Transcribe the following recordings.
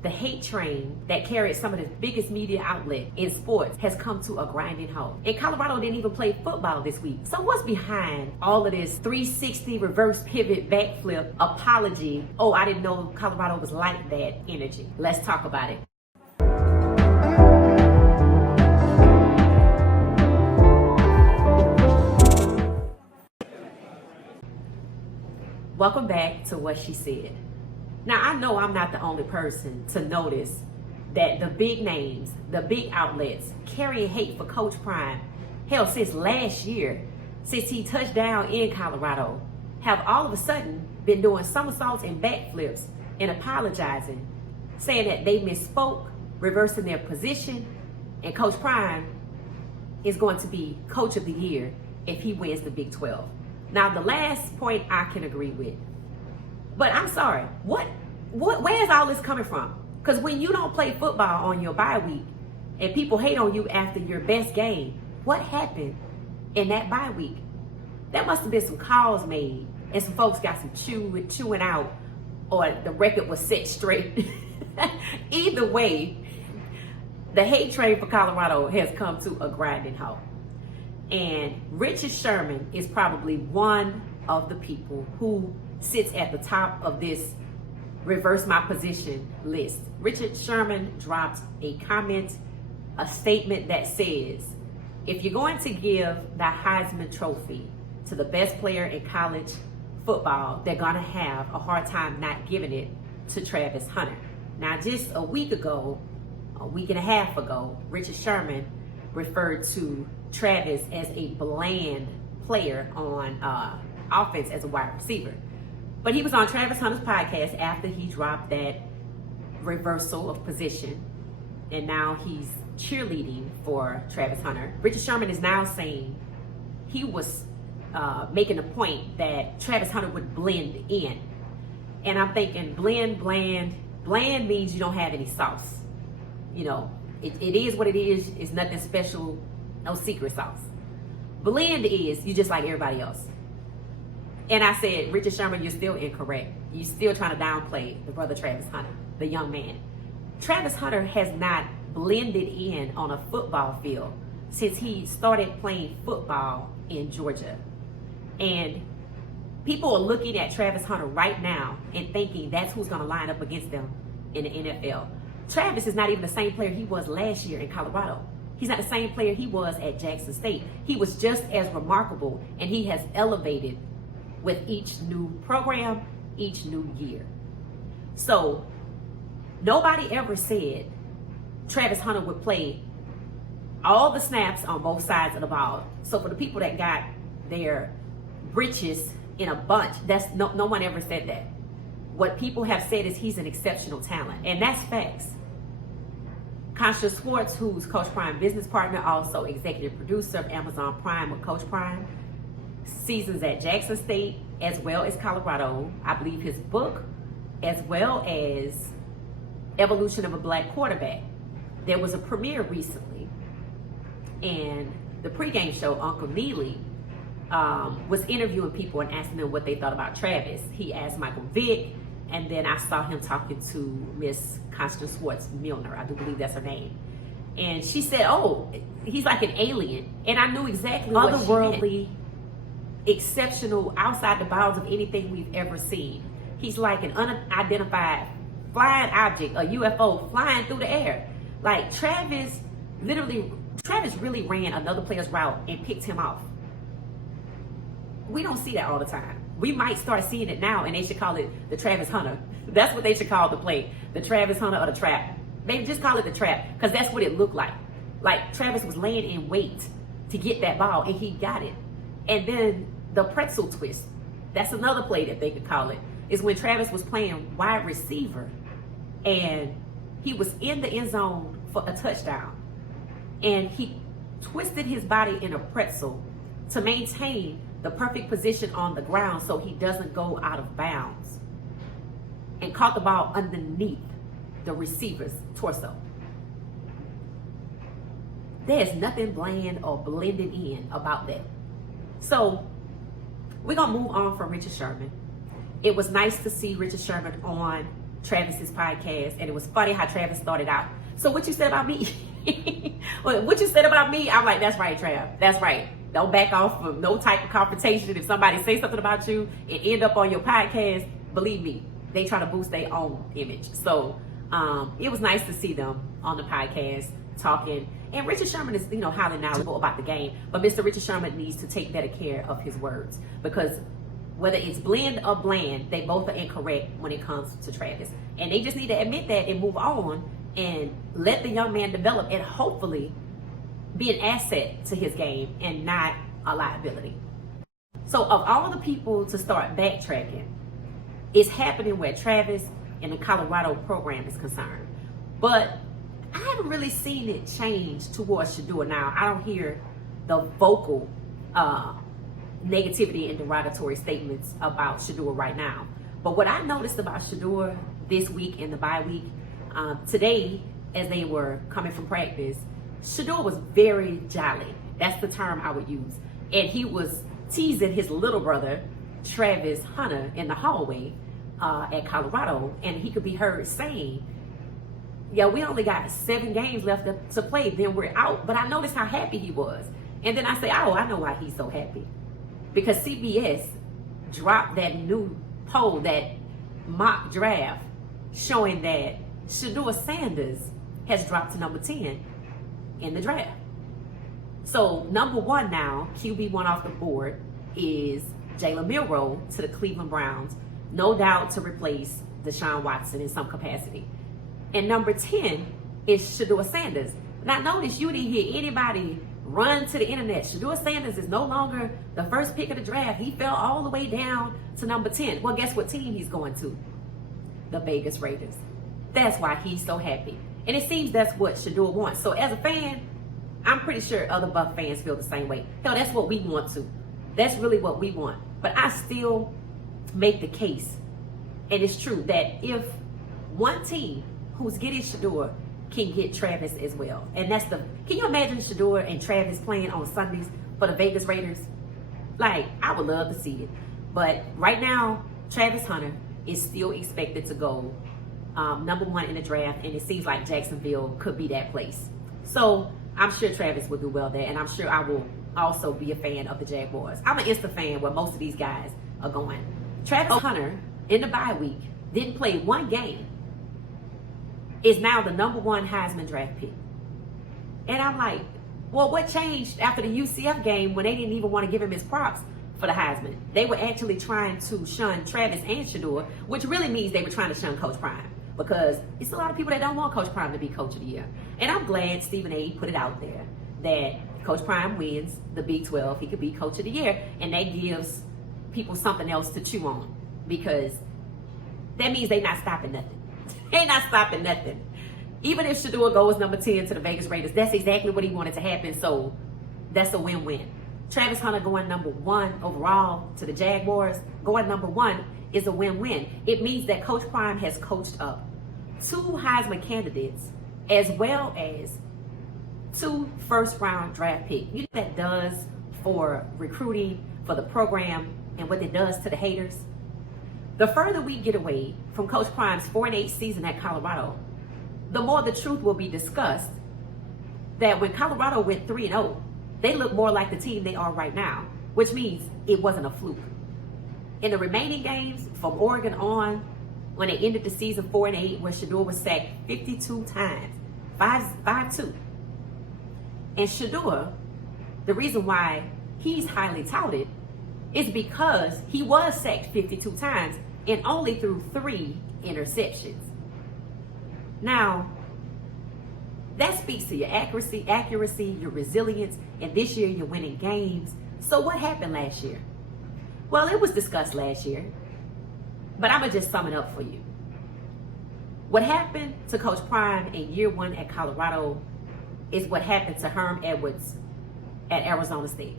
The hate train that carried some of the biggest media outlets in sports has come to a grinding halt. And Colorado didn't even play football this week. So what's behind all of this 360 reverse pivot backflip apology? Oh, I didn't know Colorado was like that energy. Let's talk about it. Welcome back to What She Said. Now, I know I'm not the only person to notice that the big names, the big outlets carrying hate for Coach Prime, hell, since last year, since he touched down in Colorado, have all of a sudden been doing somersaults and backflips and apologizing, saying that they misspoke, reversing their position, and Coach Prime is going to be Coach of the Year if he wins the Big 12. Now, the last point I can agree with. But I'm sorry, where's all this coming from? Because when you don't play football on your bye week and people hate on you after your best game, what happened in that bye week? There must have been some calls made and some folks got some chewing out, or the record was set straight. Either way, the hate train for Colorado has come to a grinding halt. And Richard Sherman is probably one of the people who sits at the top of this reverse my position list. Richard Sherman dropped a comment, a statement that says, if you're going to give the Heisman Trophy to the best player in college football, they're gonna have a hard time not giving it to Travis Hunter. Now, just a week and a half ago, Richard Sherman referred to Travis as a bland player on offense as a wide receiver. But he was on Travis Hunter's podcast after he dropped that reversal of position, and now he's cheerleading for Travis Hunter. Richard Sherman is now saying he was making a point that Travis Hunter would blend in. And I'm thinking bland means you don't have any sauce. You know, it is what it is. It's nothing special, no secret sauce. Blend is you just like everybody else. And I said, Richard Sherman, you're still incorrect. You're still trying to downplay the brother Travis Hunter, the young man. Travis Hunter has not blended in on a football field since he started playing football in Georgia. And people are looking at Travis Hunter right now and thinking that's who's going to line up against them in the NFL. Travis is not even the same player he was last year in Colorado. He's not the same player he was at Jackson State. He was just as remarkable, and he has elevated with each new program, each new year. So nobody ever said Travis Hunter would play all the snaps on both sides of the ball. So for the people that got their britches in a bunch, that's no one ever said that. What people have said is he's an exceptional talent, and that's facts. Constance Schwartz, who's Coach Prime business partner, also executive producer of Amazon Prime with Coach Prime, seasons at Jackson State as well as Colorado. I believe his book, as well as Evolution of a Black Quarterback. There was a premiere recently, and the pregame show, Uncle Neely, was interviewing people and asking them what they thought about Travis. He asked Michael Vick, and then I saw him talking to Miss Constance Schwartz Milner. I do believe that's her name. And she said, oh, he's like an alien. And I knew exactly what otherworldly, exceptional, outside the bounds of anything we've ever seen. He's like an unidentified flying object, a UFO flying through the air. Like Travis really ran another player's route and picked him off. We don't see that all the time. We might start seeing it now, and they should call it the Travis Hunter. That's what they should call the play, the Travis Hunter or the trap. Maybe just call it the trap, because that's what it looked like. Like Travis was laying in wait to get that ball, and he got it. And then the pretzel twist, that's another play that they could call it, is when Travis was playing wide receiver, and he was in the end zone for a touchdown, and he twisted his body in a pretzel to maintain the perfect position on the ground so he doesn't go out of bounds, and caught the ball underneath the receiver's torso. There's nothing bland or blended in about that. So we're gonna move on from Richard Sherman. It was nice to see Richard Sherman on Travis's podcast, and it was funny how Travis started out. So what you said about me? What you said about me? I'm like, that's right, Trav. That's right. Don't back off from no type of confrontation. If somebody says something about you and end up on your podcast, believe me, they try to boost their own image. So it was nice to see them on the podcast talking. And Richard Sherman is, highly knowledgeable about the game, but Mr. Richard Sherman needs to take better care of his words, because whether it's blend or bland, they both are incorrect when it comes to Travis. And they just need to admit that and move on and let the young man develop and hopefully be an asset to his game and not a liability. So of all the people to start backtracking, it's happening where Travis and the Colorado program is concerned. But I haven't really seen it change towards Shedeur now. I don't hear the vocal negativity and derogatory statements about Shedeur right now. But what I noticed about Shedeur this week in the bye week, today, as they were coming from practice, Shedeur was very jolly. That's the term I would use. And he was teasing his little brother, Travis Hunter, in the hallway at Colorado. And he could be heard saying, yeah, we only got 7 games left to play, then we're out. But I noticed how happy he was. And then I say, oh, I know why he's so happy. Because CBS dropped that new poll, that mock draft, showing that Shedeur Sanders has dropped to number 10 in the draft. So number 1 now, QB1 off the board, is Jalen Milroe to the Cleveland Browns, no doubt to replace Deshaun Watson in some capacity. And number 10 is Shedeur Sanders. Now notice you didn't hear anybody run to the internet. Shedeur Sanders is no longer the first pick of the draft. He fell all the way down to number 10. Well, guess what team he's going to? The Vegas Raiders. That's why he's so happy. And it seems that's what Shedeur wants. So as a fan, I'm pretty sure other Buck fans feel the same way. Hell, that's what we want to. That's really what we want. But I still make the case, and it's true, that if one team who's getting Shedeur can get Travis as well. And that's can you imagine Shedeur and Travis playing on Sundays for the Vegas Raiders? Like, I would love to see it. But right now, Travis Hunter is still expected to go number 1 in the draft, and it seems like Jacksonville could be that place. So I'm sure Travis will do well there, and I'm sure I will also be a fan of the Jaguars. I'm an Insta fan where most of these guys are going. Travis Hunter, in the bye week, didn't play 1 game, is now the number 1 Heisman draft pick. And I'm like, well, what changed after the UCF game when they didn't even want to give him his props for the Heisman? They were actually trying to shun Travis and Shedeur, which really means they were trying to shun Coach Prime, because it's a lot of people that don't want Coach Prime to be Coach of the Year. And I'm glad Stephen A. put it out there that Coach Prime wins the Big 12, he could be Coach of the Year, and that gives people something else to chew on, because that means they're not stopping nothing. They're not stopping nothing. Even if Shedeur goes number 10 to the Vegas Raiders, that's exactly what he wanted to happen, so that's a win-win. Travis Hunter going number 1 overall to the Jaguars, going number 1 is a win-win. It means that Coach Prime has coached up 2 Heisman candidates as well as 2 first-round draft picks. You know what that does for recruiting, for the program, and what it does to the haters? The further we get away from Coach Prime's 4-8 season at Colorado, the more the truth will be discussed that when Colorado went 3-0, they look more like the team they are right now, which means it wasn't a fluke. In the remaining games from Oregon on, when they ended the season 4-8, where Shedeur was sacked 52 times, 5-2. And Shedeur, the reason why he's highly touted is because he was sacked 52 times and only threw 3 interceptions. Now, that speaks to your accuracy, your resilience, and this year you're winning games. So what happened last year? Well, it was discussed last year, but I'm going to just sum it up for you. What happened to Coach Prime in year 1 at Colorado is what happened to Herm Edwards at Arizona State.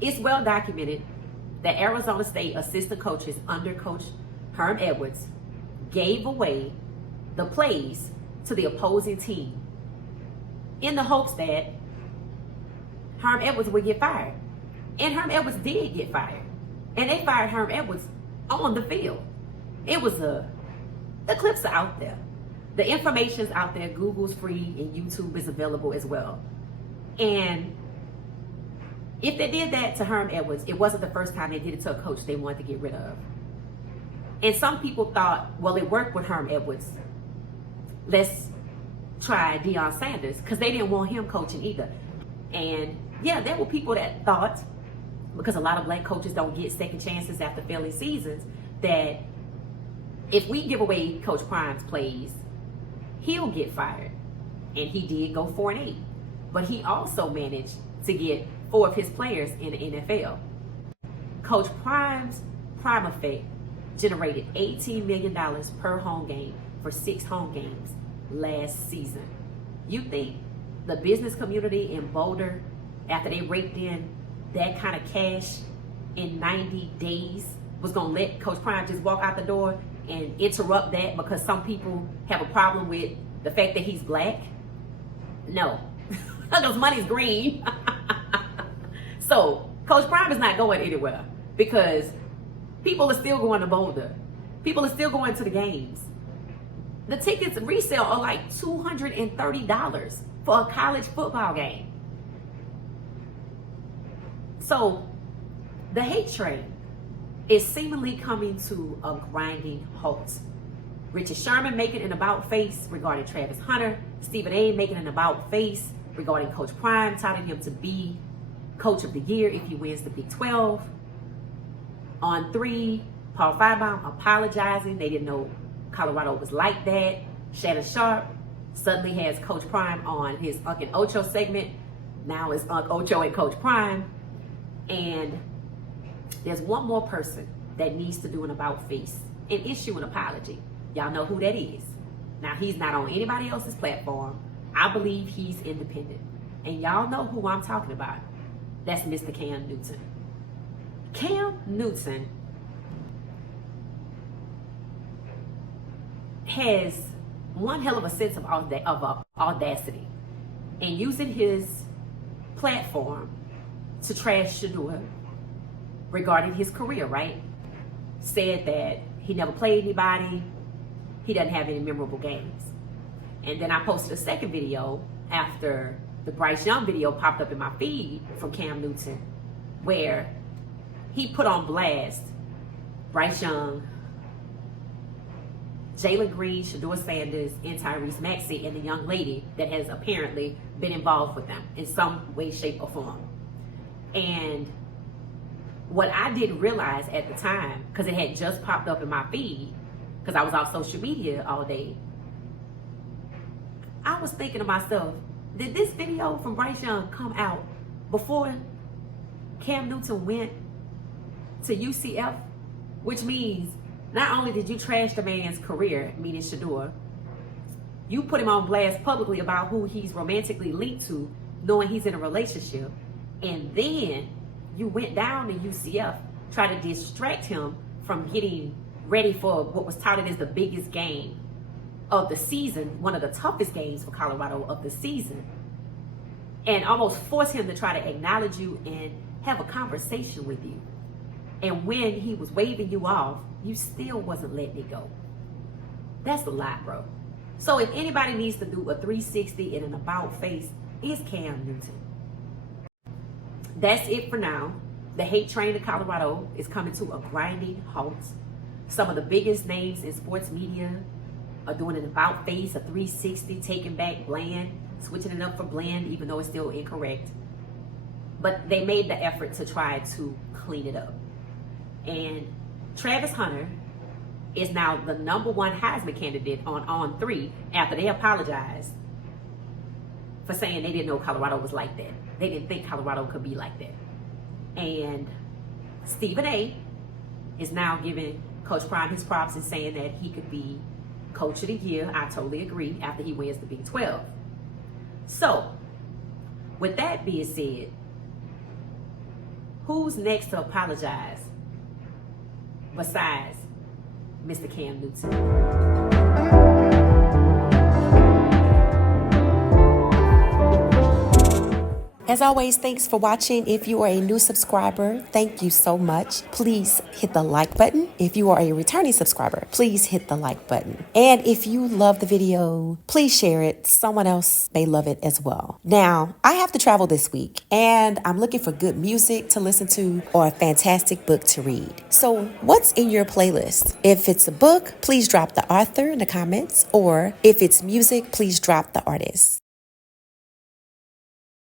It's well documented that Arizona State assistant coaches under Coach Herm Edwards gave away the plays to the opposing team in the hopes that Herm Edwards would get fired. And Herm Edwards did get fired. And they fired Herm Edwards on the field. It was a The clips are out there. The information's out there. Google's free and YouTube is available as well. And if they did that to Herm Edwards, it wasn't the first time they did it to a coach they wanted to get rid of. And some people thought, well, it worked with Herm Edwards. Let's try Deion Sanders, because they didn't want him coaching either. And yeah, there were people that thought, because a lot of black coaches don't get second chances after failing seasons, that if we give away Coach Prime's plays, he'll get fired. And he did go 4-8. But he also managed to get 4 of his players in the NFL. Coach Prime's Prime Effect generated $18 million per home game for 6 home games last season. You think the business community in Boulder, after they raked in that kind of cash in 90 days, was going to let Coach Prime just walk out the door and interrupt that because some people have a problem with the fact that he's black? No. Because money's green. So Coach Prime is not going anywhere because people are still going to Boulder. People are still going to the games. The tickets resale are like $230 for a college football game. So the hate train is seemingly coming to a grinding halt. Richard Sherman making an about face regarding Travis Hunter. Stephen A. making an about face regarding Coach Prime, touting him to be Coach of the Year if he wins the Big 12. On 3, Paul Finebaum apologizing. They didn't know Colorado was like that. Shannon Sharp suddenly has Coach Prime on his Unc and Ocho segment. Now it's Unc, Ocho, and Coach Prime. And there's one more person that needs to do an about face and issue an apology. Y'all know who that is. Now, he's not on anybody else's platform. I believe he's independent. And y'all know who I'm talking about. That's Mr. Cam Newton. Cam Newton has one hell of a sense of audacity in using his platform to trash Shedeur regarding his career, right? Said that he never played anybody, he doesn't have any memorable games. And then I posted a second video after the Bryce Young video popped up in my feed from Cam Newton, where he put on blast Bryce Young, Jalen Green, Shedeur Sanders, and Tyrese Maxey, and the young lady that has apparently been involved with them in some way, shape, or form. And what I didn't realize at the time, because it had just popped up in my feed, because I was on social media all day, I was thinking to myself, did this video from Bryce Young come out before Cam Newton went to UCF? Which means not only did you trash the man's career, meaning Shedeur, you put him on blast publicly about who he's romantically linked to, knowing he's in a relationship, and then you went down to UCF, try to distract him from getting ready for what was touted as the biggest game of the season, one of the toughest games for Colorado of the season, and almost force him to try to acknowledge you and have a conversation with you. And when he was waving you off, you still wasn't letting it go. That's a lot, bro. So if anybody needs to do a 360 and an about face, it's Cam Newton. That's it for now. The hate train to Colorado is coming to a grinding halt. Some of the biggest names in sports media are doing an about face, a 360, taking back Bland, switching it up for Bland, even though it's still incorrect. But they made the effort to try to clean it up. And Travis Hunter is now the #1 Heisman candidate on 3 after they apologized for saying they didn't know Colorado was like that. They didn't think Colorado could be like that. And Stephen A. is now giving Coach Prime his props and saying that he could be Coach of the Year. I totally agree, after he wins the Big 12. So, with that being said, who's next to apologize besides Mr. Cam Newton? As always, thanks for watching. If you are a new subscriber, thank you so much. Please hit the like button. If you are a returning subscriber, please hit the like button. And if you love the video, please share it. Someone else may love it as well. Now, I have to travel this week, and I'm looking for good music to listen to or a fantastic book to read. So what's in your playlist? If it's a book, please drop the author in the comments, or if it's music, please drop the artist.